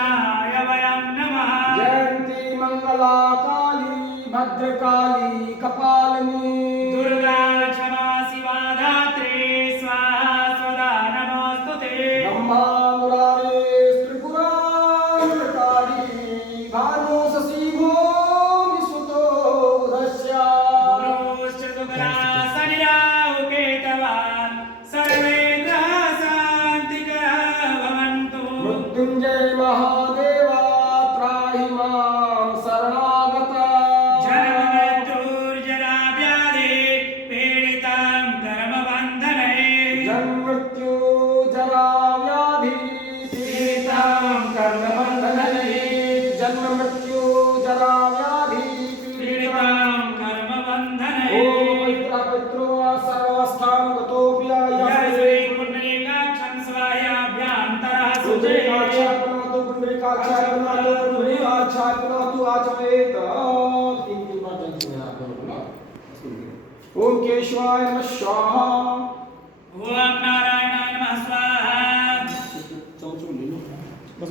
कृष्णाय वयं नमः। जयंती मंगला काली भद्रकाली कपालिनी दुर्गा क्षमा शिवा धात्री स्वाहा स्वदा नमोस्तुते। ब्रह्मा मुरारे त्रिपुरान्तकारी भानो शशि भूमिसुतो बुधस्य गुरुश्च शुक्रा शनिराहु केतवान् सर्वे ग्रहाः शान्तिकराः भवन्तु। मृत्युंजय महादेवा त्राहि मां शरणागता जन्ममृत्युर्जरा व्याधि पीडितां कर्मबन्धने जन्मृत्यु जरा व्याधि पीडितां कर्मबन्धने जन्म मृत्यु जरा व्याधि पीडितां पीडितां कर्मबन्धने। पवित्रो सर्वस्थां गतोऽपि जय श्री पुण्डरीकाक्षं स्वायाभ्यन्तरः सुजे। ओम केशवाय नमः स्वाहा। ओम नारायणाय नमः स्वाहा। बस